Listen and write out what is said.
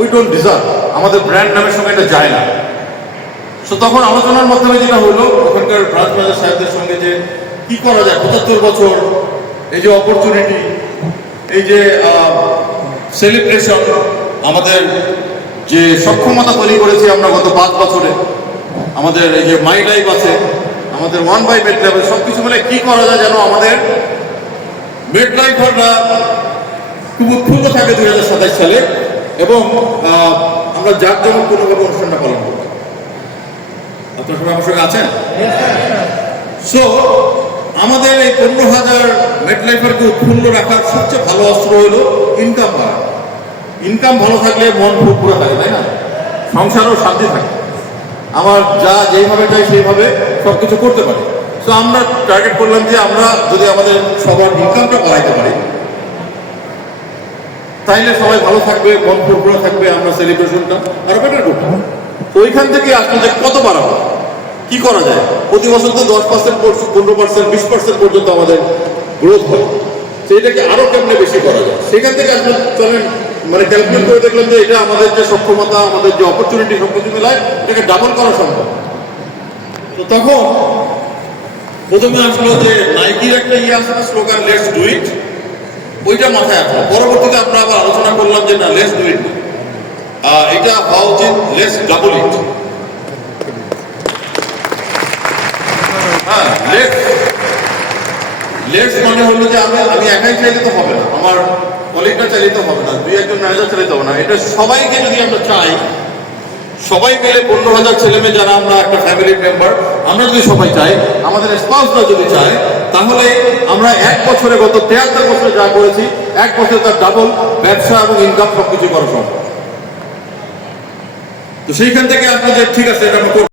We don't deserve, আমাদের brand নামের সঙ্গে এটা যায় না। তো তখন আলোচনার মাধ্যমে যেটা হলো ওখানকার ব্রাঞ্চ ম্যানেজার সাহেবদের সঙ্গে যে কি করা যায়, 75 বছর, এই যে অপরচুনিটি, এই যে সেলিব্রেশন, আমাদের যে সক্ষমতা তৈরি করেছি আমরা গত 5 বছরে, আমাদের এই যে মাই লাইফ আছে, আমাদের ওয়ান বাই মেডলাইফ, সব কিছু মিলে কি করা যায় যেন আমাদের মেডলাইফাররা খুব উৎফুল্ল থাকে 2027 সালে এবং আমরা জাঁকজমকপূর্ণভাবে অনুষ্ঠানটা পালন করব। আপনার সবাই আমার সঙ্গে আছেন? সো আমাদের এই 15,000 মেডলাইফারকে উৎফুল্ল রাখার সবচেয়ে ভালো অস্ত্র হলো ইনকাম বাড়া। ইনকাম ভালো থাকলে মন ফুরফুরে থাকে, তাই না? সংসারেও শান্তি থাকে, আমার যা যেইভাবে চাই সেইভাবে সব কিছু করতে পারি। সো আমরা টার্গেট করলাম যে আমরা যদি আমাদের সবার ইনকামটা বাড়াইতে পারি তাইলে সবাই ভালো থাকবে, মন ফুরফুরে থাকবে, আমরা সেলিব্রেশনটা আরো বেটার করবো। তো ওইখান থেকে আসলে যে কত বাড়াবো, কি করা যায়? প্রতি বছর তো 10%, 15%, 20% পর্যন্ত আমাদের গ্রোথ হয়, সেইটাকে আরো কেমনে বেশি করা যায় সেখান থেকে আসলে চলেন মানে ক্যালকুলেট করে দেখলাম যে এটা আমাদের যে সক্ষমতা, আমাদের যে অপরচুনিটি সবকিছু মেলায় এটাকে ডাবল করা সম্ভব। তো তখন প্রথমে আসলো যে নাইকির একটা আছে না স্লোগান, লেটস ডু ইট, ওইটা মাথায় আসলো। পরবর্তীতে আমরা আবার আলোচনা করলাম যে না, লেটস ডু ইট এটা হওয়া উচিত লেটস ডাবল ইট। হ্যাঁ, লেটস মানে হলো যে আমি একাই চাইলে তো হবে না, আমার কলিগটা চাইলে তো হবে না, 2-1 ম্যানেজার চাইলে তো হবে না, এটা সবাইকে যদি আমরা চাই, সবাই মিলে 15,000 ছেলে মেয়ে যারা আমরা একটা ফ্যামিলি মেম্বার, আমরা যদি সবাই চাই, আমাদের স্পাউসরা যদি চায়, তাহলে আমরা 1 বছরে গত 73 বছরে যা করেছি 1 বছরে তার ডাবল ব্যবসা এবং ইনকাম সবকিছু করা সম্ভব। তো সেইখান থেকে আপনি যে ঠিক আছে এটা আমরা